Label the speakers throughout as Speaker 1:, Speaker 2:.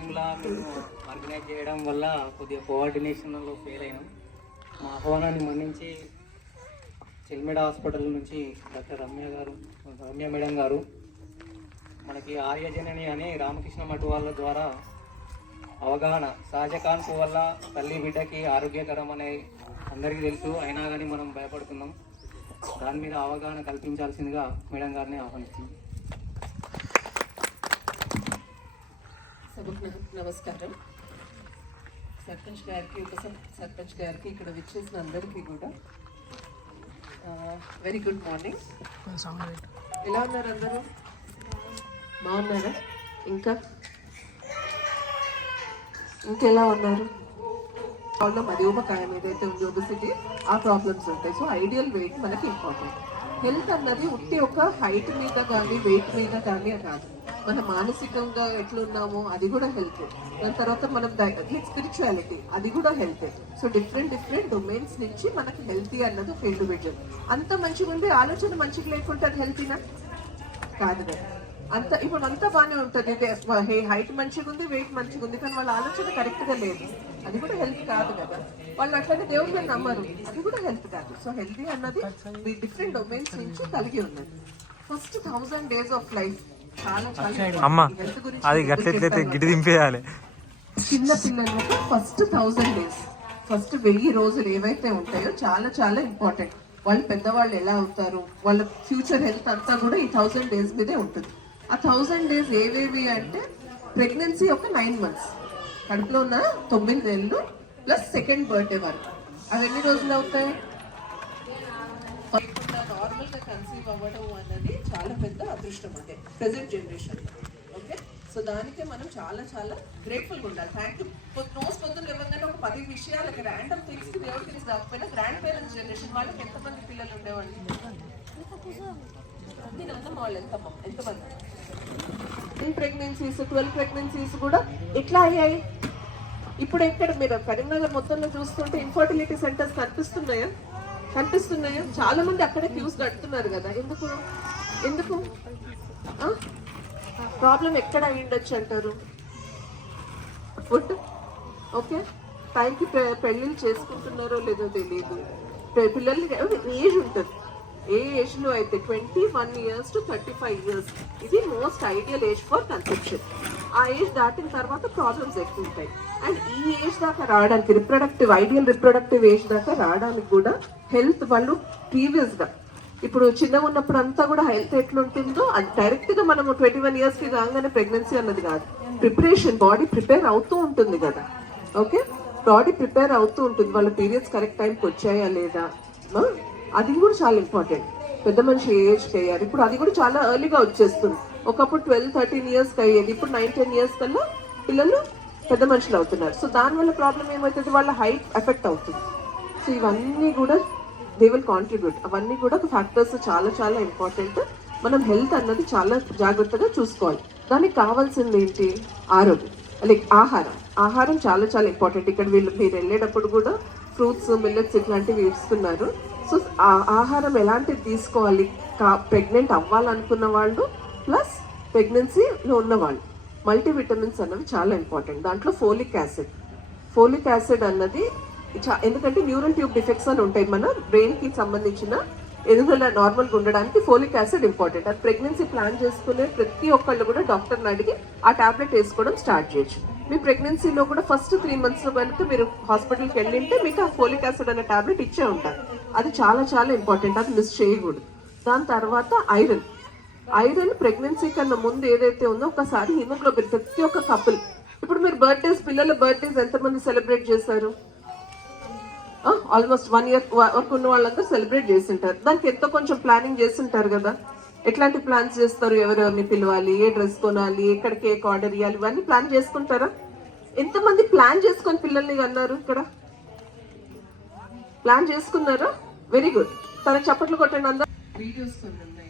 Speaker 1: టైంలో మేము ఆర్గనైజ్ చేయడం వల్ల కొద్దిగా కోఆర్డినేషన్లో ఫెయిల్ అయినాం. మా ఆహ్వానాన్ని మన్నించి చెల్మేడ హాస్పిటల్ నుంచి డాక్టర్ రమ్య గారు రమ్య మేడం గారు మనకి ఆర్యజనని అనే రామకృష్ణ మఠ వాళ్ళ ద్వారా అవగాహన సహజ కాన్పు వల్ల తల్లి బిడ్డకి ఆరోగ్యకరం అనే అందరికీ తెలుసు. అయినా కానీ మనం భయపడుతున్నాం. దాని మీద అవగాహన కల్పించాల్సిందిగా మేడం గారిని ఆహ్వానిస్తున్నాం.
Speaker 2: అనుకుంటున్నాను నమస్కారం. సర్పంచ్ గారికి ఉప సర్పంచ్ గారికి ఇక్కడ విచ్చేసిన అందరికీ కూడా వెరీ గుడ్ మార్నింగ్ ఎలా ఉన్నారు అందరూ? బాగున్నారా? ఇంకా? ఇంకెలా ఉన్నారు? ప్రాబ్లం అది ఉపకాయం ఏదైతే ఉందో ఒబిసిటీ ఆ ప్రాబ్లమ్స్ ఉంటాయి. సో ఐడియల్ వెయిట్ మనకి ఇంపార్టెంట్ హెల్త్ అన్నది ఉట్టి ఒక హైట్ మీద కానీ వెయిట్ మీద కానీ కాదు మన మానసికంగా ఎట్లున్నామో అది కూడా హెల్త్ దాని తర్వాత మనం స్పిరిచువాలిటీ అది కూడా health so different different domains నుంచి మనకి హెల్తీ అన్నది ఒక ఇండివిజువల్ అంత మంచిగా ఉంది ఆలోచన మంచిగా లేకుంటే అది హెల్తీనా కాదు కదా. అంత ఇప్పుడు అంతా బాగానే ఉంటుంది. హే హైట్ మంచిగా ఉంది వెయిట్ మంచిగా ఉంది కానీ వాళ్ళ ఆలోచన కరెక్ట్గా లేదు. అది కూడా హెల్త్ కాదు కదా. వాళ్ళు అట్లనే దేవుడి మీద నమ్మరు. అది కూడా హెల్త్ కాదు. సో హెల్తీ అన్నది డిఫరెంట్ డొమైన్స్ నుంచి కలిగి ఉన్నది. First thousand days of life
Speaker 3: అమ్మ అది గట్లెట్లయితే గిడి దింపేయాలి.
Speaker 2: చిన్న పిల్లలకు ఫస్ట్ థౌసండ్ డేస్ ఫస్ట్ వెయ్యి రోజులు ఏవైతే ఉంటాయో చాలా చాలా ఇంపార్టెంట్ వాళ్ళు పెద్దవాళ్ళు ఎలా అవుతారు వాళ్ళ ఫ్యూచర్ హెల్త్ అంతా కూడా ఈ థౌసండ్ డేస్ మీదే ఉంటుంది. ఆ థౌసండ్ డేస్ ఏవేవి అంటే ప్రెగ్నెన్సీ ఒక నైన్ మంత్స్ కడుపులో ఉన్న తొమ్మిది నెలలు ప్లస్ సెకండ్ బర్త్డే వరకు. అవి ఎన్ని రోజులు అవుతాయి? నార్మల్గా కన్సీవ్ అవ్వడం అన్నది చాలా పెద్ద అదృష్టం అదే ప్రెసెంట్ జనరేషన్ ఓకే సో దానికే మనం చాలా చాలా గ్రేట్ఫుల్గా ఉండాలి. థ్యాంక్ యూ రోజు పొద్దున్న ఇవ్వగానే ఒక పది విషయాలకి ర్యాండమ్ తెలిసి కి దేవుడి థింగ్స్ కాకపోయినా గ్రాండ్ పేరెంట్స్ జనరేషన్ వాళ్ళకి ఎంతమంది పిల్లలు ఉండేవాళ్ళు? దీని వాళ్ళు ఎంతమ్మ ఎంతమంది టెన్ ప్రెగ్నెన్సీస్ ట్వెల్వ్ ప్రెగ్నెన్సీస్ కూడా ఎట్లా అయ్యాయి? ఇప్పుడు ఎక్కడ మీరు కరీంనగర్ మొత్తంలో చూస్తుంటే ఇన్ఫర్టిలిటీ సెంటర్స్ కనిపిస్తున్నాయా? కనిపిస్తున్నాయా? చాలా మంది అక్కడే క్యూస్ కడుతున్నారు కదా. ఎందుకు? ఎందుకు? ప్రాబ్లం ఎక్కడ అయి ఉండొచ్చు అంటారు? ఫుడ్? ఓకే. టైంకి పెళ్ళిళ్ళు చేసుకుంటున్నారో లేదో తెలియదు పిల్లల్ని పిల్లలకి ఏజ్ ఉంటుంది. ఏ ఏజ్లో అయితే? Twenty one years to thirty five years. ఇది most ideal age for conception. ఆ ఏజ్ దాటిన తర్వాత ప్రాబ్లమ్స్ ఎక్కువ ఉంటాయి. అండ్ ఈ ఏజ్ దాకా రావడానికి రిప్రొడక్టివ్ ఐడియల్ రిప్రొడక్టివ్ ఏజ్ దాకా రావడానికి కూడా హెల్త్ వాళ్ళు ప్రీవియస్గా ఇప్పుడు చిన్నగా ఉన్నప్పుడు అంతా కూడా హెల్త్ ఎట్లుంటుందో అది డైరెక్ట్గా మనము ట్వంటీ వన్ ఇయర్స్కి రాగానే ప్రెగ్నెన్సీ అన్నది కాదు. ప్రిపరేషన్ బాడీ ప్రిపేర్ అవుతూ ఉంటుంది కదా. ఓకే? బాడీ ప్రిపేర్ అవుతూ ఉంటుంది. వాళ్ళ పీరియడ్స్ కరెక్ట్ టైంకి వచ్చాయా లేదా? అది కూడా చాలా ఇంపార్టెంట్. పెద్ద మనిషి ఏజ్కి అయ్యారు? ఇప్పుడు అది కూడా చాలా ఎర్లీగా వచ్చేస్తుంది. ఒకప్పుడు ట్వెల్వ్ థర్టీన్ ఇయర్స్కి అయ్యేది. ఇప్పుడు నైన్ టెన్ ఇయర్స్ కల్లా పిల్లలు పెద్ద మనుషులు అవుతున్నారు. సో దానివల్ల ప్రాబ్లం ఏమవుతుంది? వాళ్ళ హైట్ ఎఫెక్ట్ అవుతుంది. సో ఇవన్నీ కూడా దే విల్ కాంట్రిబ్యూట్ అవన్నీ కూడా ఫ్యాక్టర్స్ చాలా చాలా ఇంపార్టెంట్ మనం హెల్త్ అన్నది చాలా జాగ్రత్తగా చూసుకోవాలి. దానికి కావాల్సింది ఏంటి? ఆరోగ్యం. లైక్ ఆహారం. ఆహారం చాలా చాలా ఇంపార్టెంట్ ఇక్కడ వీళ్ళు మీరు వెళ్ళేటప్పుడు కూడా ఫ్రూట్స్ మిల్లెట్స్ ఇట్లాంటివి ఇస్తున్నారు. సో ఆ ఆహారం ఎలాంటివి తీసుకోవాలి? కా ప్రెగ్నెంట్ అవ్వాలనుకున్న వాళ్ళు ప్లస్ ప్రెగ్నెన్సీలో ఉన్న వాళ్ళు. మల్టీవిటమిన్స్ అన్నవి చాలా ఇంపార్టెంట్ దాంట్లో ఫోలిక్ యాసిడ్ ఫోలిక్ యాసిడ్ అన్నది ఎందుకంటే న్యూరల్ ట్యూబ్ డిఫెక్ట్స్ అని ఉంటాయి మన బ్రెయిన్కి సంబంధించిన ఎదుగుదల నార్మల్గా ఉండడానికి ఫోలిక్ యాసిడ్ ఇంపార్టెంట్. అది ప్రెగ్నెన్సీ ప్లాన్ చేసుకునే ప్రతి ఒక్కళ్ళు కూడా డాక్టర్ని అడిగి ఆ టాబ్లెట్ వేసుకోవడం స్టార్ట్ చేయొచ్చు. మీ ప్రెగ్నెన్సీలో కూడా ఫస్ట్ త్రీ మంత్స్ కనుక మీరు హాస్పిటల్కి వెళ్ళింటే మీకు ఆ ఫోలిక్ యాసిడ్ అనే టాబ్లెట్ ఇచ్చే ఉంటారు. అది చాలా చాలా ఇంపార్టెంట్. అది మిస్ చేయకూడదు. దాని తర్వాత ఐరన్. ఐరన్ ప్రెగ్నెన్సీ కన్నా ముందు ఏదైతే ఉందో ఒకసారి హిమోగ్లోబిన్ ప్రతి ఒక్క కపుల్. ఇప్పుడు మీరు బర్త్డేస్ పిల్లల బర్త్డేస్ ఎంతమంది సెలబ్రేట్ చేశారు? ఆల్మోస్ట్ వన్ ఇయర్ వరకు ఉన్న వాళ్ళందరూ సెలబ్రేట్ చేసింటారు. దానికి ఎంతో కొంచెం ప్లానింగ్ చేసింటారు కదా. ఎట్లాంటి ప్లాన్స్ చేస్తారు? ఎవరెవరిని పిలవాలి? ఏ డ్రెస్ కొనాలి? ఎక్కడ కేక్ ఆర్డర్ ఇవ్వాలి ఇవన్నీ ప్లాన్ చేసుకుంటారా? ఎంతమంది ప్లాన్ చేసుకొని పిల్లల్ని అన్నారు ఇక్కడ? ప్లాన్ చేసుకున్నారా? వెరీ గుడ్ తన చప్పట్లు కొట్టండి అందరూ. వీడియోస్ కొన్ని ఉన్నాయి.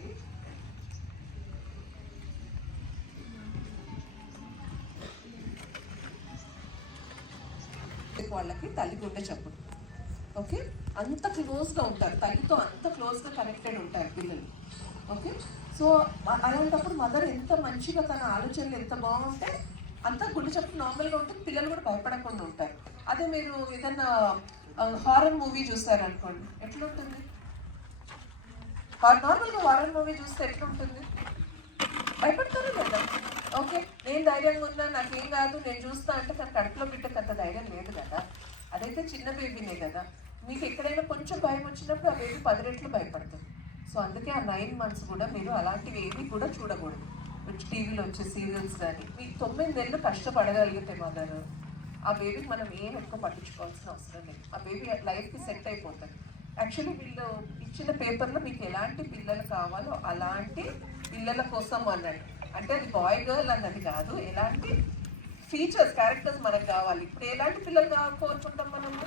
Speaker 2: వాళ్ళకి తల్లి గుండె చప్పుడు ఓకే? అంత క్లోజ్గా ఉంటారు. తల్లితో అంత క్లోజ్గా కనెక్టెడ్ ఉంటారు పిల్లలు. ఓకే? సో అలాంటప్పుడు మదర్ ఎంత మంచిగా తన ఆలోచనలు ఎంత బాగుంటే అంతా గుడి చెప్పు నార్మల్గా ఉంటుంది పిల్లలు కూడా భయపడకుండా ఉంటారు. అదే మీరు ఏదన్నా హారర్ మూవీ చూస్తారనుకోండి ఎట్లుంటుంది? నార్మల్గా హారర్ మూవీ చూస్తే ఎట్లా ఉంటుంది భయపడతారు కదా ఓకే? నేను ధైర్యంగా ఉన్నా నాకేం కాదు నేను చూస్తా అంటే తన కడుపులో బిడ్డకు అంత ధైర్యం లేదు కదా. అదైతే చిన్న బేబీనే కదా. మీకు ఎక్కడైనా కొంచెం భయం వచ్చినప్పుడు ఆ బేబీ పది రెట్లు భయపడుతుంది. సో అందుకే ఆ నైన్ మంత్స్ కూడా మీరు అలాంటివి ఏవి కూడా చూడకూడదు. టీవీలో వచ్చే సీరియల్స్ కానీ మీకు తొమ్మిది నెలలు కష్టపడగలిగితే మదర్ ఆ బేబీకి మనం ఏం ఎక్కువ పట్టించుకోవాల్సిన అవసరం లేదు. ఆ బేబీ లైఫ్కి సెట్ అయిపోతుంది. యాక్చువల్లీ వీళ్ళు ఇచ్చిన పేపర్లో మీకు ఎలాంటి పిల్లలు కావాలో అలాంటి పిల్లల కోసం అన్నట్టు. అంటే అది బాయ్ గర్ల్ అన్నది కాదు ఎలాంటి ఫీచర్స్ క్యారెక్టర్స్ మనకు కావాలి. ఇప్పుడు ఎలాంటి పిల్లలు కోరుకుంటాం మనము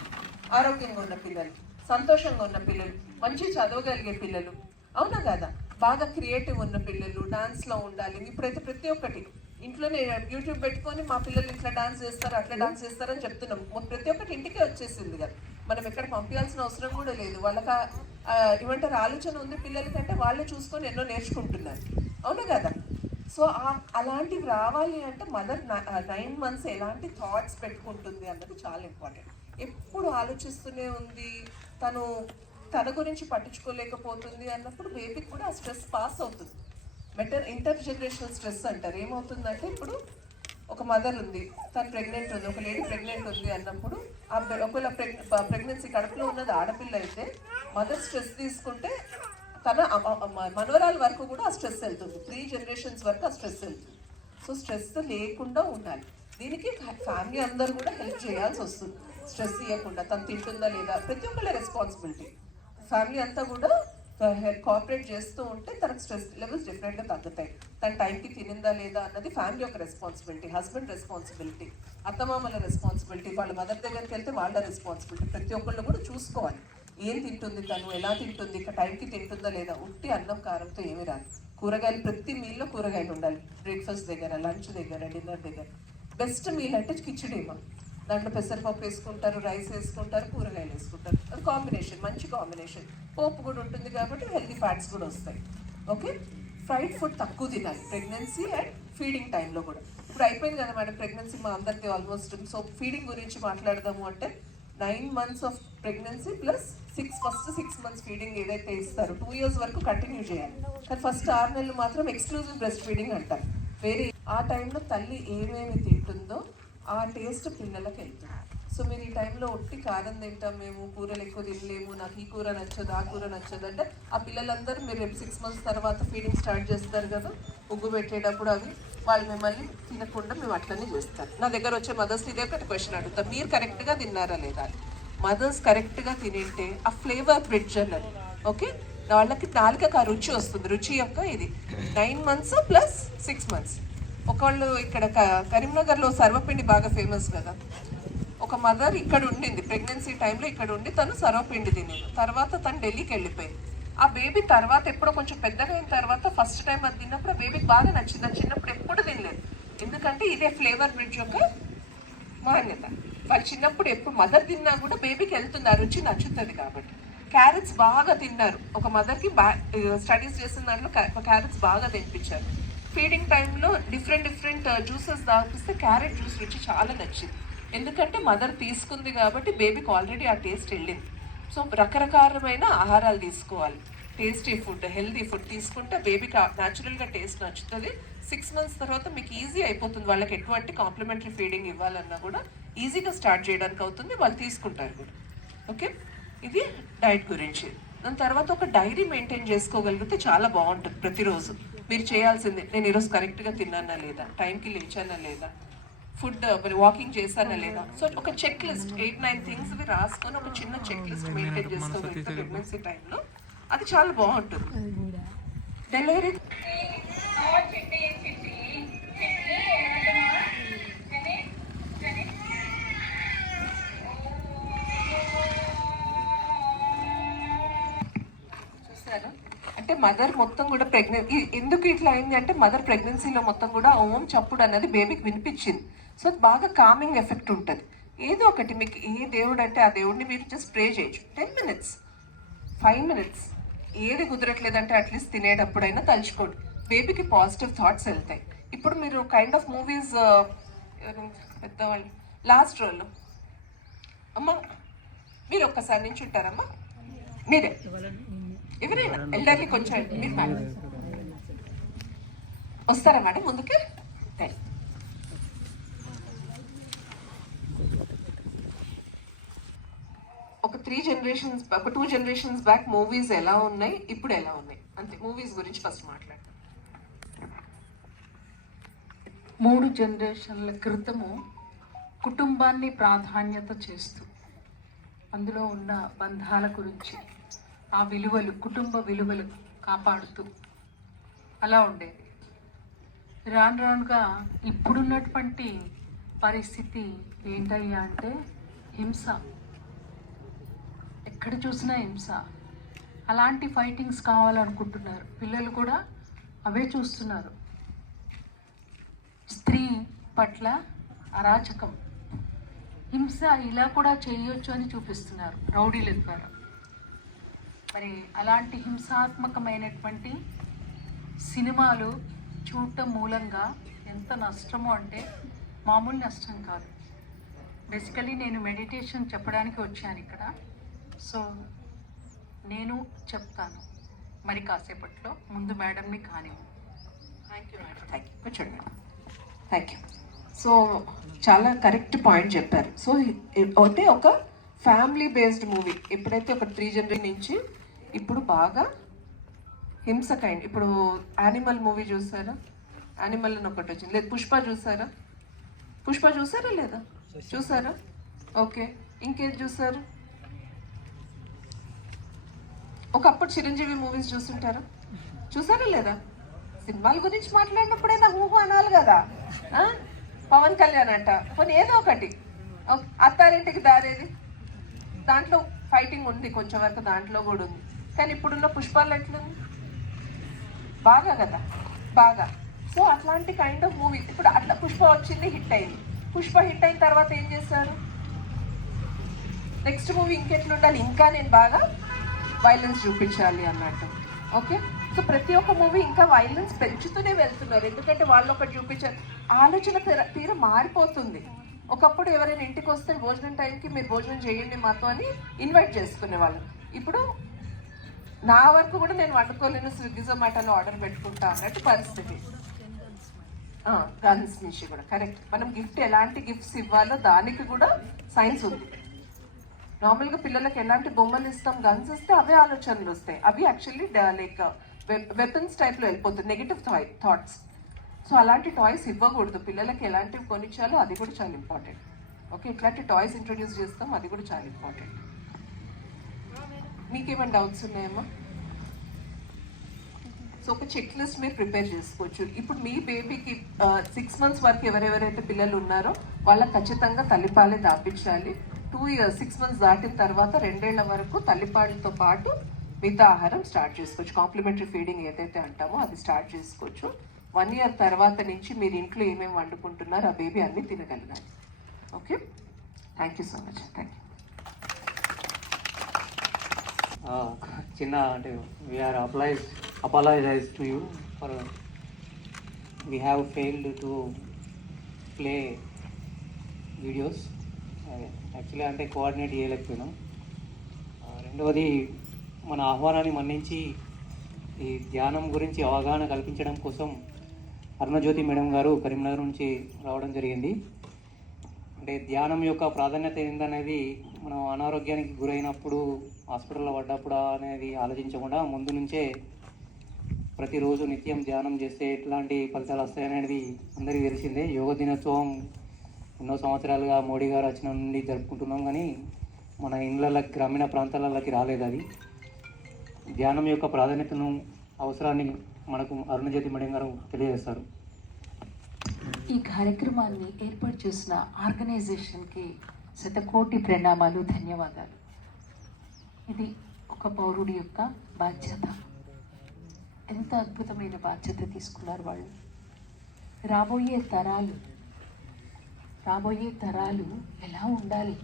Speaker 2: ఆరోగ్యంగా ఉన్న పిల్లలు సంతోషంగా ఉన్న పిల్లలు మంచి చదవగలిగే పిల్లలు. అవునా కదా? బాగా క్రియేటివ్ ఉన్న పిల్లలు డాన్స్లో ఉండాలి. ఇప్పుడైతే ప్రతి ఒక్కటి. ఇంట్లోనే యూట్యూబ్ పెట్టుకొని మా పిల్లలు ఇట్లా డాన్స్ చేస్తారు అట్లా డాన్స్ చేస్తారని చెప్తున్నాం. ప్రతి ఒక్కటి ఇంటికే వచ్చేసింది కదా. మనం ఎక్కడ పంపించాల్సిన అవసరం కూడా లేదు. వాళ్ళకి ఏమంటారు ఆలోచన ఉంది పిల్లలకంటే వాళ్ళే చూసుకొని ఎన్నో నేర్చుకుంటున్నారు. అవును కదా? సో అలాంటివి రావాలి అంటే మదర్ నైన్ మంత్స్ ఎలాంటి థాట్స్ పెట్టుకుంటుంది అన్నది చాలా ఇంపార్టెంట్ ఎప్పుడు ఆలోచిస్తూనే ఉంది తను తన గురించి పట్టించుకోలేకపోతుంది అన్నప్పుడు బేబీకి కూడా ఆ స్ట్రెస్ పాస్ అవుతుంది. బెటర్ ఇంటర్ జనరేషనల్ స్ట్రెస్ అంటారు. ఏమవుతుందంటే ఇప్పుడు ఒక మదర్ ఉంది తను ప్రెగ్నెంట్ ఉంది ఒక లేడీ ప్రెగ్నెంట్ ఉంది అన్నప్పుడు ఆ బె- ఒకవేళ ప్రెగ్నెన్సీ కడుపులో ఉన్నది ఆడపిల్ల అయితే మదర్ స్ట్రెస్ తీసుకుంటే తన మనోరాల మనవరాల వరకు కూడా ఆ స్ట్రెస్ వెళ్తుంది. త్రీ జనరేషన్స్ వరకు ఆ స్ట్రెస్ వెళ్తుంది. సో స్ట్రెస్ లేకుండా ఉండాలి. దీనికి ఫ్యామిలీ అందరూ కూడా హెల్ప్ చేయాల్సి వస్తుంది. స్ట్రెస్ ఇవ్వకుండా తను తింటుందా లేదా ప్రతి ఒక్కళ్ళ రెస్పాన్సిబిలిటీ ఫ్యామిలీ అంతా కూడా కోఆపరేట్ చేస్తూ ఉంటే తనకు స్ట్రెస్ లెవెల్స్ డిఫరెంట్గా తగ్గుతాయి. తన టైంకి తినిందా లేదా అన్నది ఫ్యామిలీ యొక్క రెస్పాన్సిబిలిటీ హస్బెండ్ రెస్పాన్సిబిలిటీ అత్తమామల రెస్పాన్సిబిలిటీ వాళ్ళ మదర్ దగ్గరికి వెళ్తే వాళ్ళ రెస్పాన్సిబిలిటీ ప్రతి ఒక్కళ్ళు కూడా చూసుకోవాలి. ఏం తింటుంది తను ఎలా తింటుంది ఇక టైంకి తింటుందా లేదా ఉట్టి అన్నం కారంతో ఏమి రాదు. కూరగాయలు ప్రతి మీల్లో కూరగాయలు ఉండాలి. బ్రేక్ఫాస్ట్ దగ్గర లంచ్ దగ్గర డిన్నర్ దగ్గర. బెస్ట్ మీల్ అంటే కిచిడీమా. దాంట్లో పెసరపప్పు వేసుకుంటారు రైస్ వేసుకుంటారు కూరగాయలు వేసుకుంటారు. అది కాంబినేషన్ మంచి కాంబినేషన్ పోపు కూడా ఉంటుంది కాబట్టి హెల్తీ ఫ్యాట్స్ కూడా వస్తాయి. ఓకే ఫ్రైడ్ ఫుడ్ తక్కువ తినాలి ప్రెగ్నెన్సీ అండ్ ఫీడింగ్ టైంలో కూడా. ఇప్పుడు అయిపోయింది కదా మేడం ప్రెగ్నెన్సీ మా అందరికీ ఆల్మోస్ట్ సో ఫీడింగ్ గురించి మాట్లాడదాము అంటే nine months of pregnancy plus six first six months feeding ఏదైతే ఇస్తారో టూ ఇయర్స్ వరకు కంటిన్యూ చేయాలి. కానీ ఫస్ట్ ఆరు నెలలు మాత్రం ఎక్స్క్లూజివ్ బ్రెస్ట్ ఫీడింగ్ అంటారు. వేరే ఆ టైంలో తల్లి ఏమేమి తింటుందో ఆ టేస్ట్ పిల్లలకి వెళ్తుంది సో మీరు ఈ టైంలో ఒట్టి కారం తింటాం మేము కూరలు ఎక్కువ తినలేము నాకు ఈ కూర నచ్చదు ఆ కూర నచ్చదు అంటే ఆ పిల్లలందరూ మీరు రేపు సిక్స్ మంత్స్ తర్వాత ఫీడింగ్ స్టార్ట్ చేస్తారు కదా ఉగ్గు పెట్టేటప్పుడు అవి వాళ్ళు మిమ్మల్ని తినకుండా మేము అట్లనే చేస్తారు. నా దగ్గర వచ్చే మదర్స్ ఇదే ఒకటి క్వశ్చన్ అడుగుతాం మీరు కరెక్ట్గా తిన్నారా లేదా మదర్స్ కరెక్ట్గా తినింటే ఆ ఫ్లేవర్ బ్రిడ్జ్ అన్నది ఓకే వాళ్ళకి నాలుకకి ఆ రుచి వస్తుంది. రుచి యొక్క ఇది. Nine months plus six months ఒకళ్ళు ఇక్కడ క- కరీంనగర్లో సర్వపిండి బాగా ఫేమస్ కదా. ఒక మదర్ ఇక్కడ ఉండింది ప్రెగ్నెన్సీ టైంలో ఇక్కడ ఉండి తను సర్వపిండి తినేది. తర్వాత తను ఢిల్లీకి వెళ్ళిపోయింది. ఆ బేబీ తర్వాత ఎప్పుడో కొంచెం పెద్దగా అయిన తర్వాత ఫస్ట్ టైం అది తిన్నప్పుడు ఆ బేబీకి బాగా నచ్చింది. అది చిన్నప్పుడు ఎప్పుడు తినలేదు. ఎందుకంటే ఇదే ఫ్లేవర్ బ్రిడ్జ్ యొక్క మాన్యత. వాళ్ళు చిన్నప్పుడు ఎప్పుడు మదర్ తిన్నా కూడా బేబీకి వెళ్తుంది ఆ రుచి నచ్చుతుంది కాబట్టి. క్యారెట్స్ బాగా తిన్నారు. ఒక మదర్కి బా స్టడీస్ చేసిన దాంట్లో క్యారెట్స్ బాగా తినిపించారు. ఫీడింగ్ టైంలో డిఫరెంట్ డిఫరెంట్ uh, జ్యూసెస్ తాగిపిస్తే క్యారెట్ జ్యూస్ రుచి చాలా నచ్చింది. ఎందుకంటే మదర్ తీసుకుంది కాబట్టి బేబీకి ఆల్రెడీ ఆ టేస్ట్ వెళ్ళింది. సో రకరకాలమైన ఆహారాలు తీసుకోవాలి. టేస్టీ ఫుడ్ హెల్దీ ఫుడ్ తీసుకుంటే బేబీకి న్యాచురల్గా టేస్ట్ నచ్చుతుంది. సిక్స్ మంత్స్ తర్వాత మీకు ఈజీ అయిపోతుంది. వాళ్ళకి ఎటువంటి కాంప్లిమెంటరీ ఫీడింగ్ ఇవ్వాలన్నా కూడా ఈజీగా స్టార్ట్ చేయడానికి అవుతుంది. వాళ్ళు తీసుకుంటారు కూడా. ఓకే ఇది డైట్ గురించి. దాని తర్వాత ఒక డైరీ మెయింటైన్ చేసుకోగలిగితే చాలా బాగుంటుంది ప్రతిరోజు. మీరు చేయాల్సిందే నేను ఈరోజు కరెక్ట్గా తిన్నానా లేదా? టైంకి లేచానా లేదా? ఫుడ్ మరి వాకింగ్ చేశానా లేదా? సో ఒక check list eight nine things రాసుకొని ఒక చిన్న చెక్ లిస్ట్ మెయింటైన్ చేసుకోగలిగితే ప్రెగ్నెన్సీ టైంలో. అది చాలా బాగుంటుంది. డెలివరీ అంటే మదర్ మొత్తం కూడా ప్రెగ్నెంట్ ఎందుకు ఇట్లా అయింది అంటే మదర్ ప్రెగ్నెన్సీలో మొత్తం కూడా ఓం చప్పుడు అన్నది బేబీకి వినిపించింది. సో అది బాగా కామింగ్ ఎఫెక్ట్ ఉంటుంది. ఏదో ఒకటి మీకు ఏ దేవుడు అంటే ఆ దేవుడిని మీరు జస్ట్ ప్రే చేయొచ్చు. టెన్ మినిట్స్ ఫైవ్ మినిట్స్ ఏది కుదరట్లేదంటే అట్లీస్ట్ తినేటప్పుడైనా తలుచుకోండి. బేబీకి పాజిటివ్ థాట్స్ వెళ్తాయి. ఇప్పుడు మీరు కైండ్ ఆఫ్ మూవీస్ పెద్దవాళ్ళు. లాస్ట్ రోల్ అమ్మా మీరు ఒక్కసారి నుంచి ఉంటారమ్మా మీరే. ఎవరైనా ఎల్డర్లీ కొంచెం మీరు మేడం వస్తారా మేడం ముందుకి? ఒక త్రీ జనరేషన్స్ ఒక టూ జనరేషన్స్ బ్యాక్ మూవీస్ ఎలా ఉన్నాయి ఇప్పుడు ఎలా ఉన్నాయి? అంతే మూవీస్ గురించి ఫస్ట్ మాట్లాడు
Speaker 4: మూడు జనరేషన్ల క్రితము కుటుంబాన్ని ప్రాధాన్యత చేస్తూ అందులో ఉన్న బంధాల గురించి ఆ విలువలు కుటుంబ విలువలు కాపాడుతూ అలా ఉండేది. రాను రానుగా ఇప్పుడున్నటువంటి పరిస్థితి ఏంటయ్యా అంటే హింస. ఎక్కడ చూసినా హింస. అలాంటి ఫైటింగ్స్ కావాలనుకుంటున్నారు. పిల్లలు కూడా అవే చూస్తున్నారు. స్త్రీ పట్ల అరాచకం. హింస ఇలా కూడా చేయొచ్చు అని చూపిస్తున్నారు రౌడీల ద్వారా. మరి అలాంటి హింసాత్మకమైనటువంటి సినిమాలు చూడటం మూలంగా ఎంత నష్టమో అంటే మామూలు నష్టం కాదు. బేసికలీ నేను మెడిటేషన్ చెప్పడానికి వచ్చాను ఇక్కడ. సో నేను చెప్తాను. మరి కాసేపట్లో ముందు మేడంని కానివ్వండి.
Speaker 2: Thank you madam thank you కూర్చోండి. మేడం థ్యాంక్ యూ సో చాలా కరెక్ట్ పాయింట్ చెప్పారు. సో అంటే ఒక ఫ్యామిలీ బేస్డ్ మూవీ ఎప్పుడైతే ఒక త్రీ జనరేషన్ నుంచి ఇప్పుడు బాగా హింస కైండ్ ఇప్పుడు యానిమల్ మూవీ చూసారా? యానిమల్ అని ఒకటి వచ్చింది. లేదు పుష్ప చూసారా? పుష్ప చూసారా లేదా? చూసారా? ఓకే. ఇంకేది చూసారు? ఒకప్పుడు చిరంజీవి మూవీస్ చూస్తుంటారా? చూసారా లేదా? సినిమాల గురించి మాట్లాడినప్పుడైనా ఊహు అనాలి కదా. పవన్ కళ్యాణ్ అంట. కొన్ని ఏదో ఒకటి. అత్తారింటికి దారేది. దాంట్లో ఫైటింగ్ ఉంది కొంచెం వరకు దాంట్లో కూడా ఉంది. కానీ ఇప్పుడున్న పుష్పాలు ఎట్లుంది బాగా కదా? బాగా. సో అట్లాంటి కైండ్ ఆఫ్ మూవీ ఇప్పుడు అట్లా పుష్ప వచ్చింది హిట్ అయింది. పుష్ప హిట్ అయిన తర్వాత ఏం చేశారు నెక్స్ట్ మూవీ ఇంకెట్లుండాలి? ఇంకా నేను బాగా వైలెన్స్ చూపించాలి అన్నట్టు. ఓకే సో ప్రతి ఒక్క మూవీ ఇంకా వైలెన్స్ పెంచుతూనే వెళ్తున్నారు. ఎందుకంటే వాళ్ళు ఒకటి చూపించారు. ఆలోచన తీర తీర మారిపోతుంది. ఒకప్పుడు ఎవరైనా ఇంటికి వస్తే భోజనం టైంకి మీరు భోజనం చేయండి మాతో అని ఇన్వైట్ చేసుకునే వాళ్ళు ఇప్పుడు నా వరకు కూడా నేను వండుకోలేను స్విగ్గీ జొమాటోలో ఆర్డర్ పెట్టుకుంటా అన్నట్టు పరిస్థితి. గన్స్ నుంచి కూడా కరెక్ట్ మనం గిఫ్ట్ ఎలాంటి గిఫ్ట్స్ ఇవ్వాలో దానికి కూడా సైన్స్ ఉంది. నార్మల్గా పిల్లలకి ఎలాంటి బొమ్మలు ఇస్తాం గన్స్ ఇస్తే అవే ఆలోచనలు వస్తాయి. అవి యాక్చువల్లీ లైక్ వెపన్స్ టైప్లో వెళ్ళిపోతుంది నెగిటివ్ థాట్స్ సో అలాంటి టాయ్స్ ఇవ్వకూడదు. పిల్లలకి ఎలాంటివి కొనిచ్చాలో అది కూడా చాలా ఇంపార్టెంట్ ఓకే ఇట్లాంటి టాయ్స్ ఇంట్రొడ్యూస్ చేస్తాం అది కూడా చాలా ఇంపార్టెంట్ మీకేమైనా డౌట్స్ ఉన్నాయమ్మా? సో ఒక చెక్ లిస్ట్ మీరు ప్రిపేర్ చేసుకోవచ్చు. ఇప్పుడు మీ బేబీకి సిక్స్ మంత్స్ వరకు ఎవరెవరైతే పిల్లలు ఉన్నారో వాళ్ళకి ఖచ్చితంగా తల్లిపాలే దాపించాలి. టూ ఇయర్స్ సిక్స్ మంత్స్ దాటిన తర్వాత రెండేళ్ళ వరకు తల్లిపాలతో పాటు మిగతా ఆహారం స్టార్ట్ చేసుకోవచ్చు. కాంప్లిమెంటరీ ఫీడింగ్ ఏదైతే అంటామో అది స్టార్ట్ చేసుకోవచ్చు. వన్ ఇయర్ తర్వాత నుంచి మీరు ఇంట్లో ఏమేమి వండుకుంటున్నారో ఆ బేబీ అన్నీ తినగలగాలి. Okay thank you so much thank you
Speaker 1: ఆ, చిన్న అంటే we are applies apologise to you for we have failed to play videos actually అంటే కోఆర్డినేట్ చేయలేకపోయినాం. రెండవది మన ఆహ్వానాన్ని మన్నించి ఈ ధ్యానం గురించి అవగాహన కల్పించడం కోసం అరుణజ్యోతి మేడం గారు కరీంనగర్ నుంచి రావడం జరిగింది. అంటే ధ్యానం యొక్క ప్రాధాన్యత ఏందనేది మనం అనారోగ్యానికి గురైనప్పుడు హాస్పిటల్లో పడ్డప్పుడు అనేది ఆలోచించకుండా ముందు నుంచే ప్రతిరోజు నిత్యం ధ్యానం చేస్తే ఎట్లాంటి ఫలితాలు వస్తాయనేది అందరికీ తెలిసిందే. యోగ దినోత్సవం ఎన్నో సంవత్సరాలుగా మోడీ గారు వచ్చిన నుండి జరుపుకుంటున్నాం కానీ మన ఇండ్ల గ్రామీణ ప్రాంతాలలోకి రాలేదు అది. ధ్యానం యొక్క ప్రాధాన్యతను అవసరాన్ని మనకు అరుణజ్యోతి మేడం గారు తెలియజేస్తారు.
Speaker 4: ఈ కార్యక్రమాన్ని ఏర్పాటు చేసిన ఆర్గనైజేషన్కి శతకోటి ప్రణామాలు ధన్యవాదాలు. ఇది ఒక పౌరుడి యొక్క బాధ్యత. ఎంత అద్భుతమైన బాధ్యత తీసుకున్నారు వాళ్ళు. రాబోయే తరాలు రాబోయే తరాలు ఎలా ఉండాలి?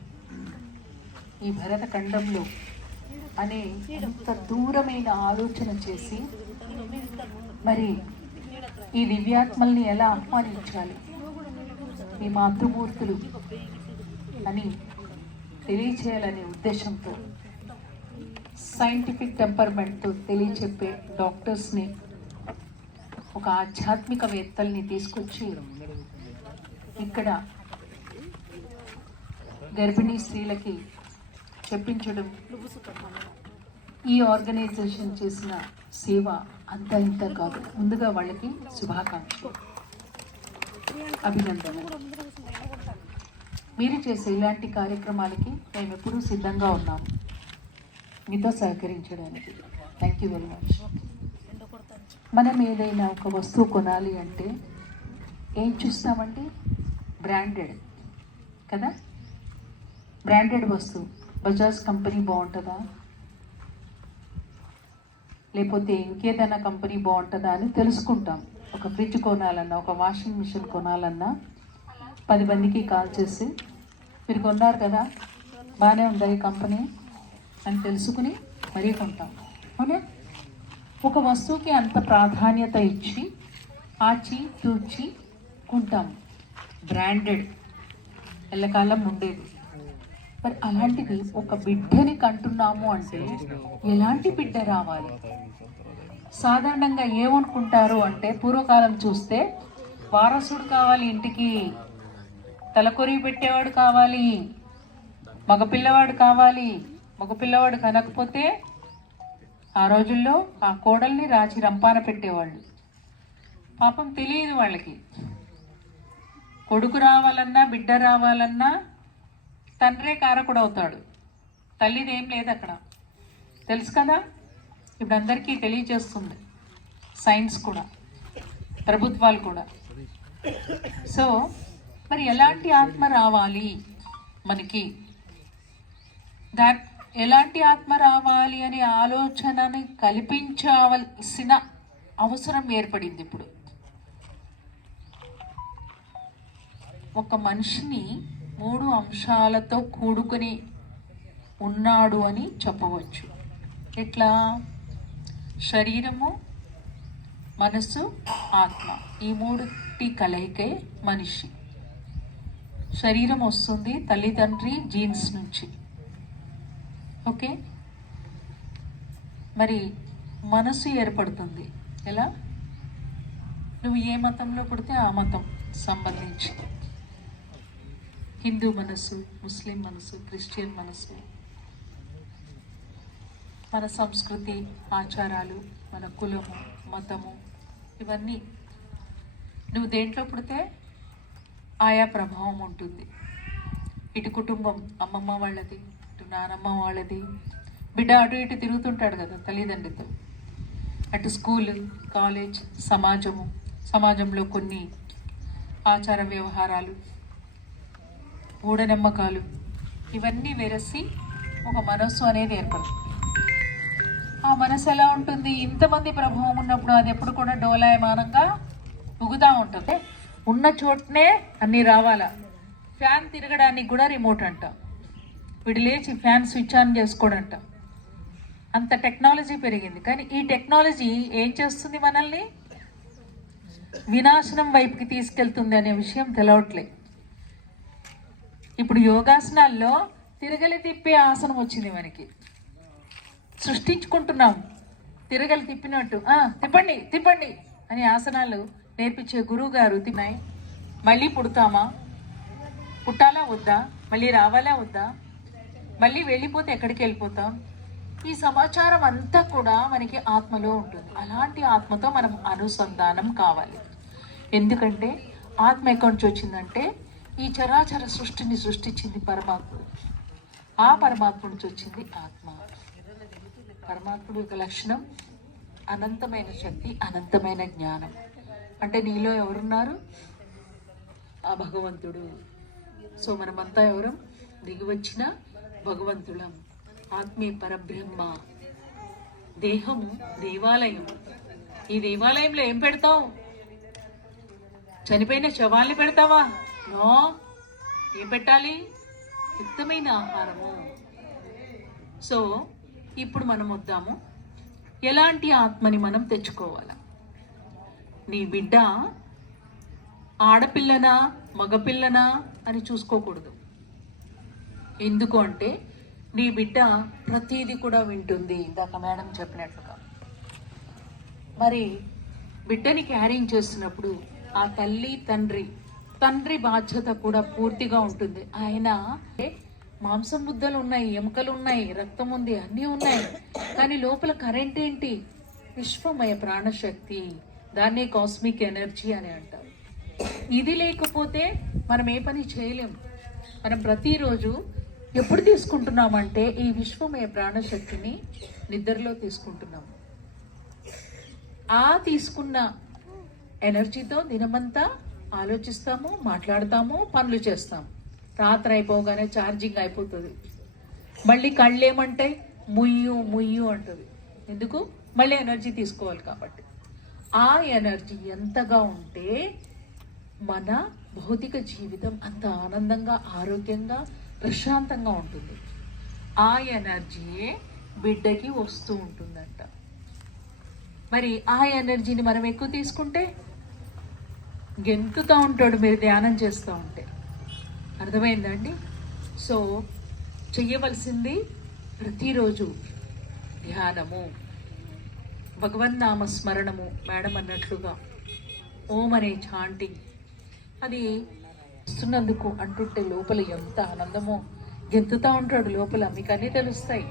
Speaker 4: ఈ భరత ఖండంలో అనే ఇంత దూరమైన ఆలోచన చేసి మరి ఈ దివ్యాత్మల్ని ఎలా ఆహ్వానించాలి? మీ మాతృమూర్తులు అని తెలియచేయాలనే ఉద్దేశంతో సైంటిఫిక్ టెంపర్మెంట్తో తెలియచెప్పే డాక్టర్స్ని ఒక ఆధ్యాత్మికవేత్తల్ని తీసుకొచ్చి ఇక్కడ గర్భిణీ స్త్రీలకి చెప్పించడం ఈ ఆర్గనైజేషన్ చేసిన సేవ అంత ఇంత కాదు. ముందుగా వాళ్ళకి శుభాకాంక్షలు. అభినందనలు. మీరు చేసే ఇలాంటి కార్యక్రమాలకి మేము ఎప్పుడూ సిద్ధంగా ఉన్నాము. మీతో సహకరించడానికి. థ్యాంక్ యూ వెరీ మచ్ మనం ఏదైనా ఒక వస్తువు కొనాలి అంటే ఏం చూస్తామండి? బ్రాండెడ్ కదా? బ్రాండెడ్ వస్తువు. బజాజ్ కంపెనీ బాగుంటుందా? లేకపోతే ఇంకేదైనా కంపెనీ బాగుంటుందా అని తెలుసుకుంటాం. ఒక ఫ్రిడ్జ్ కొనాలన్నా ఒక వాషింగ్ మిషన్ కొనాలన్నా పది మందికి కాల్ చేసి మీరు కొన్నారు కదా? బాగానే ఉందా ఈ కంపెనీ అని తెలుసుకుని మరీ కొంటాం అవునా? ఒక వస్తువుకి అంత ప్రాధాన్యత ఇచ్చి ఆచి తూచి కొంటాం. బ్రాండెడ్ ఎల్లకాలం ఉండేది. మరి అలాంటిది ఒక బిడ్డని కంటున్నాము అంటే ఎలాంటి బిడ్డ రావాలి? సాధారణంగా ఏమనుకుంటారు అంటే పూర్వకాలం చూస్తే వారసుడు కావాలి ఇంటికి తలకొరి పెట్టేవాడు కావాలి మగపిల్లవాడు కావాలి మగపిల్లవాడు కనకపోతే ఆ రోజుల్లో ఆ కోడల్ని రాచి రంపాన పెట్టేవాళ్ళు. పాపం తెలియదు వాళ్ళకి. కొడుకు రావాలన్నా బిడ్డ రావాలన్నా తండ్రే కారకుడు అవుతాడు. తల్లిది ఏం లేదు అక్కడ. తెలుసు కదా? ఇప్పుడు అందరికీ తెలియజేస్తుంది సైన్స్ కూడా. ప్రభుత్వాలు కూడా. సో మరి ఎలాంటి ఆత్మ రావాలి మనకి? దాట్ ఎలాంటి ఆత్మ రావాలి అనే ఆలోచనని కల్పించవలసిన అవసరం ఏర్పడింది ఇప్పుడు. ఒక మనిషిని మూడు అంశాలతో కూడుకొని ఉన్నాడు అని చెప్పవచ్చు. ఎట్లా? శరీరము మనసు ఆత్మ. ఈ మూడుటి కలయికే మనిషి. శరీరం వస్తుంది తల్లిదండ్రి జీన్స్ నుంచి. ఓకే? మరి మనసు ఏర్పడుతుంది. ఎలా? నువ్వు ఏ మతంలో పుడితే ఆ మతం సంబంధించి. హిందూ మనసు ముస్లిం మనసు క్రిస్టియన్ మనసు. మన సంస్కృతి ఆచారాలు మన కులము మతము ఇవన్నీ. నువ్వు దేంట్లో పుడితే ఆయా ప్రభావం ఉంటుంది. ఇటు కుటుంబం అమ్మమ్మ వాళ్ళది నానమ్మ వాళ్ళది. బిడ్డ అటు ఇటు తిరుగుతుంటాడు కదా తల్లిదండ్రితో అటు స్కూల్ కాలేజ్ సమాజము సమాజంలో కొన్ని ఆచార వ్యవహారాలు మూఢనమ్మకాలు ఇవన్నీ వెరసి ఒక మనస్సు అనేది ఏర్పడుతుంది. ఆ మనసు ఎలా ఉంటుంది? ఇంతమంది ప్రభావం ఉన్నప్పుడు అది ఎప్పుడు కూడా డోలాయమానంగా ఉగుతూ ఉంటుంది. ఉన్న చోటనే అన్నీ రావాలా? ఫ్యాన్ తిరగడానికి కూడా రిమోట్ అంట. వీడు లేచి ఫ్యాన్ స్విచ్ ఆన్ చేసుకోడంట. అంత టెక్నాలజీ పెరిగింది. కానీ ఈ టెక్నాలజీ ఏం చేస్తుంది మనల్ని? వినాశనం వైపుకి తీసుకెళ్తుంది అనే విషయం తెలవట్లే. ఇప్పుడు యోగాసనాల్లో తిరగలి తిప్పే ఆసనం వచ్చింది మనకి. సృష్టించుకుంటున్నాం. తిరగలి తిప్పినట్టు. తిప్పండి తిప్పండి అని ఆసనాలు నేర్పించే గురువు గారు తిన్నాయి. మళ్ళీ పుడతామా? పుట్టాలా వద్దా? మళ్ళీ రావాలా వద్దా? మళ్ళీ వెళ్ళిపోతే ఎక్కడికి వెళ్ళిపోతాం? ఈ సమాచారం అంతా కూడా మనకి ఆత్మలో ఉంటుంది. అలాంటి ఆత్మతో మనం అనుసంధానం కావాలి. ఎందుకంటే ఆత్మ ఎక్కడి నుంచి వచ్చిందంటే ఈ చరాచర సృష్టిని సృష్టించింది పరమాత్ముడు. ఆ పరమాత్మ నుంచి వచ్చింది ఆత్మ. పరమాత్ముడు యొక్క లక్షణం అనంతమైన శక్తి అనంతమైన జ్ఞానం. అంటే నీలో ఎవరున్నారు? ఆ భగవంతుడు. సో మనమంతా ఎవరం? దిగి వచ్చిన భగవంతులం. ఆత్మీయ పరబ్రహ్మ. దేహము దేవాలయం. ఈ దేవాలయంలో ఏం పెడతావు? చనిపోయిన శవాల్ని పెడతావా? నో? ఏం పెట్టాలి? యుక్తమైన ఆహారము. సో ఇప్పుడు మనం వద్దాము. ఎలాంటి ఆత్మని మనం తెచ్చుకోవాలి? నీ బిడ్డ ఆడపిల్లనా మగపిల్లనా అని చూసుకోకూడదు. ఎందుకు అంటే నీ బిడ్డ ప్రతీది కూడా వింటుంది. ఇందాక మేడం చెప్పినట్లుగా. మరి బిడ్డని క్యారింగ్ చేస్తున్నప్పుడు ఆ తల్లి తండ్రి తండ్రి బాధ్యత కూడా పూర్తిగా ఉంటుంది. ఆయన మాంసం ముద్దలు ఉన్నాయి ఎముకలు ఉన్నాయి రక్తం ఉంది అన్నీ ఉన్నాయి. కానీ లోపల కరెంట్ ఏంటి? విశ్వమయ ప్రాణశక్తి. దాన్నే కాస్మిక్ ఎనర్జీ అని అంటారు. ఇది లేకపోతే మనం ఏ పని చేయలేం. మనం ప్రతిరోజు ఎప్పుడు తీసుకుంటున్నామంటే ఈ విశ్వమయ ప్రాణశక్తిని నిద్రలో తీసుకుంటున్నాము ఆ తీసుకున్న ఎనర్జీతో దినమంతా ఆలోచిస్తాము మాట్లాడతాము పనులు చేస్తాము రాత్రి అయిపోగానే ఛార్జింగ్ అయిపోతుంది. మళ్ళీ కళ్ళు ఏమంటాయి ముయ్యు ముయ్యు అంటుంది. ఎందుకు? మళ్ళీ ఎనర్జీ తీసుకోవాలి కాబట్టి. ఆ ఎనర్జీ ఎంతగా ఉంటే మన భౌతిక జీవితం అంత ఆనందంగా ఆరోగ్యంగా ప్రశాంతంగా ఉంటుంది. ఆ ఎనర్జీయే బిడ్డకి వస్తూ ఉంటుందంట. మరి ఆ ఎనర్జీని మనం ఎక్కువ తీసుకుంటే? గెంతుతూ ఉంటాడు మీరు ధ్యానం చేస్తూ ఉంటే. అర్థమైందండి? సో చెయ్యవలసింది ప్రతిరోజు ధ్యానము. భగవన్నామ స్మరణము మేడం అన్నట్లుగా. ఓం అనే చాంటింగ్ అది ఇస్తున్నందుకు అంటుంటే లోపల ఎంత ఆనందమో గెంతుతా ఉంటాడు లోపల మీకు అన్నీ తెలుస్తాయి.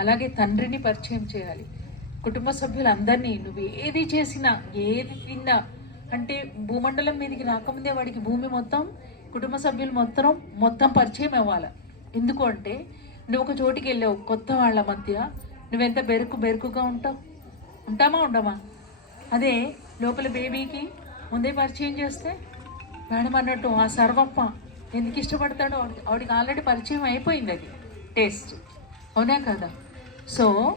Speaker 4: అలాగే తండ్రిని పరిచయం చేయాలి. కుటుంబ సభ్యులందరినీ నువ్వు ఏది చేసినా ఏది తిన్నా అంటే భూమండలం మీదకి రాకముందే వాడికి భూమి మొత్తం కుటుంబ సభ్యులు మొత్తం మొత్తం పరిచయం అవ్వాలి. ఎందుకు అంటే నువ్వు ఒక చోటికి వెళ్ళావు కొత్త వాళ్ళ మధ్య నువ్వెంత బెరుకు బెరుకుగా ఉంటావు? ఉంటామా ఉండమా? అదే లోపల బేబీకి ముందే పరిచయం చేస్తే మేడం అన్నట్టు ఆ సర్వప్ప ఎందుకు ఇష్టపడతాడో ఆవిడ- ఆవిడకి ఆల్రెడీ పరిచయం అయిపోయింది అది. టేస్ట్. అవునా కదా? సో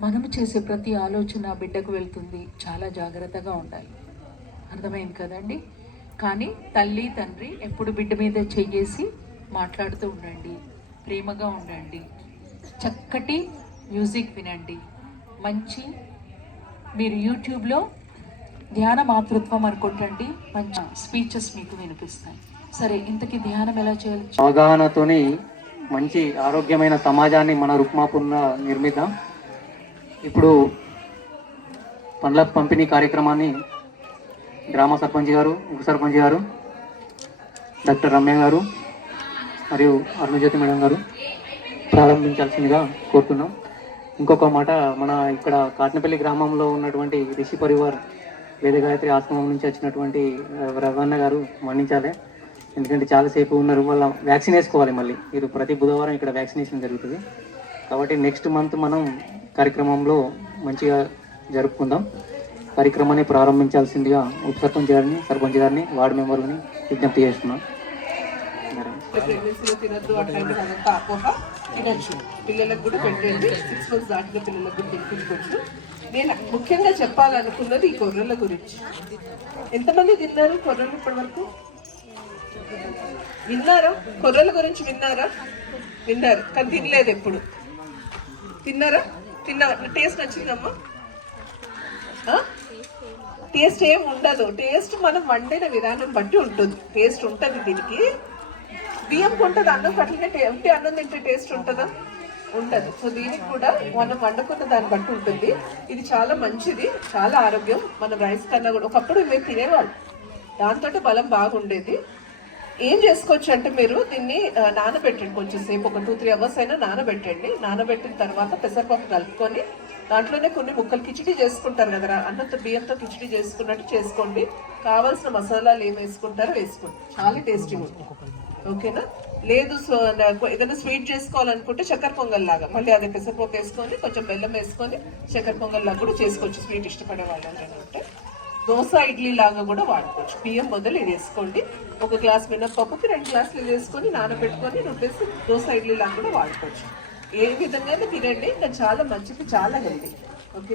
Speaker 4: మనము చేసే ప్రతి ఆలోచన బిడ్డకు వెళ్తుంది. చాలా జాగ్రత్తగా ఉండాలి. అర్థమైంది కదండి? కానీ తల్లి తండ్రి ఎప్పుడు బిడ్డ మీద చెయ్యేసి మాట్లాడుతూ ఉండండి. ప్రేమగా ఉండండి. చక్కటి మ్యూజిక్ వినండి. మంచి మీరు యూట్యూబ్లో ధ్యాన మాతృత్వం అనుకుంటండి మంచి స్పీచెస్ మీకు వినిపిస్తాయి. సరే ఇంతకి ధ్యానం ఎలా చేయాలి?
Speaker 1: అవగాహనతోని మంచి ఆరోగ్యమైన సమాజాన్ని మన రుక్మాపున్న నిర్మిద్దాం. ఇప్పుడు పండ్ల పంపిణీ కార్యక్రమాన్ని గ్రామ సర్పంచ్ గారు ఉప సర్పంచ్ గారు డాక్టర్ రమ్య గారు మరియు అరుణజ్యోతి మేడం గారు ప్రారంభించాల్సిందిగా కోరుతున్నాం. ఇంకొక మాట మన ఇక్కడ కాట్నపల్లి గ్రామంలో ఉన్నటువంటి రిషి పరివార్ వేదగాయత్రి ఆశ్రమం నుంచి వచ్చినటువంటి రవణ గారు మన్నించాలి. ఎందుకంటే చాలాసేపు ఉన్నారు వాళ్ళ వ్యాక్సిన్ వేసుకోవాలి మళ్ళీ. మీరు ప్రతి బుధవారం ఇక్కడ వ్యాక్సినేషన్ జరుగుతుంది. కాబట్టి నెక్స్ట్ మంత్ మనం కార్యక్రమంలో మంచిగా జరుపుకుందాం. కార్యక్రమాన్ని ప్రారంభించాల్సిందిగా ఉప సర్పంచ్ గారిని సర్పంచ్ గారిని వార్డు మెంబర్ని విజ్ఞప్తి చేస్తున్నాం.
Speaker 2: పిల్లలకు కూడా పెట్టండి. సిక్స్ మంత్స్ దాటిన పిల్లలకు కూడా నేను ముఖ్యంగా చెప్పాలనుకున్నది ఈ కొర్రల గురించి. ఎంతమంది తిన్నారు కొర్రలు ఇప్పటి వరకు విన్నారా? కొర్రల గురించి విన్నారా? విన్నారు కానీ తినలేదు ఎప్పుడు. తిన్నారా? తిన్నా టేస్ట్ నచ్చిందమ్మా? టేస్ట్ ఏం ఉండదు. టేస్ట్ మనం వండిన విధానం బట్టి ఉంటుంది. టేస్ట్ ఉంటుంది దీనికి. బియ్యం ఉంటుంది అన్నం అట్లనే ఉంటే అన్నం తింటే టేస్ట్ ఉంటుందా? ఉండదు. సో దీనికి కూడా మనం వండుకున్న దాన్ని బట్టి ఉంటుంది. ఇది చాలా మంచిది చాలా ఆరోగ్యం. మనం రైస్ కన్నా కూడా ఒకప్పుడు ఇవి తినేవాళ్ళు. దాంతో బలం బాగుండేది. ఏం చేసుకోవచ్చు అంటే మీరు దీన్ని నానబెట్టండి కొంచెం సేపు. ఒక టూ త్రీ అవర్స్ అయినా నానబెట్టండి. నానబెట్టిన తర్వాత పెసరపప్పు కలుపుకొని దాంట్లోనే కొన్ని ముక్కలు కిచిడి చేసుకుంటారు కదా అన్నంతో బియ్యంతో కిచిడి చేసుకున్నట్టు చేసుకోండి. కావాల్సిన మసాలాలు ఏం వేసుకుంటారో వేసుకోండి. చాలా టేస్టీ ఉంటుంది. ఓకేనా? లేదు ఏదైనా స్వీట్ చేసుకోవాలనుకుంటే చక్కెర పొంగల్ లాగా. మళ్ళీ అది పెసరపప్పు వేసుకొని కొంచెం బెల్లం వేసుకొని చక్కెర పొంగల్ లాగా కూడా చేసుకోవచ్చు. స్వీట్ ఇష్టపడే వాళ్ళు అంటే దోశ ఇడ్లీ లాగా కూడా వాడుకోవచ్చు. బియ్యం మొదలు ఇది వేసుకోండి. ఒక గ్లాస్ మినప్పప్పుకి రెండు గ్లాసులు ఇది వేసుకొని నానబెట్టుకొని రుబ్బేసి దోశ ఇడ్లీ లాగా కూడా వాడుకోవచ్చు. ఏ విధంగా తినండి. ఇంకా చాలా మంచిది చాలా హెల్దీ
Speaker 3: ఓకే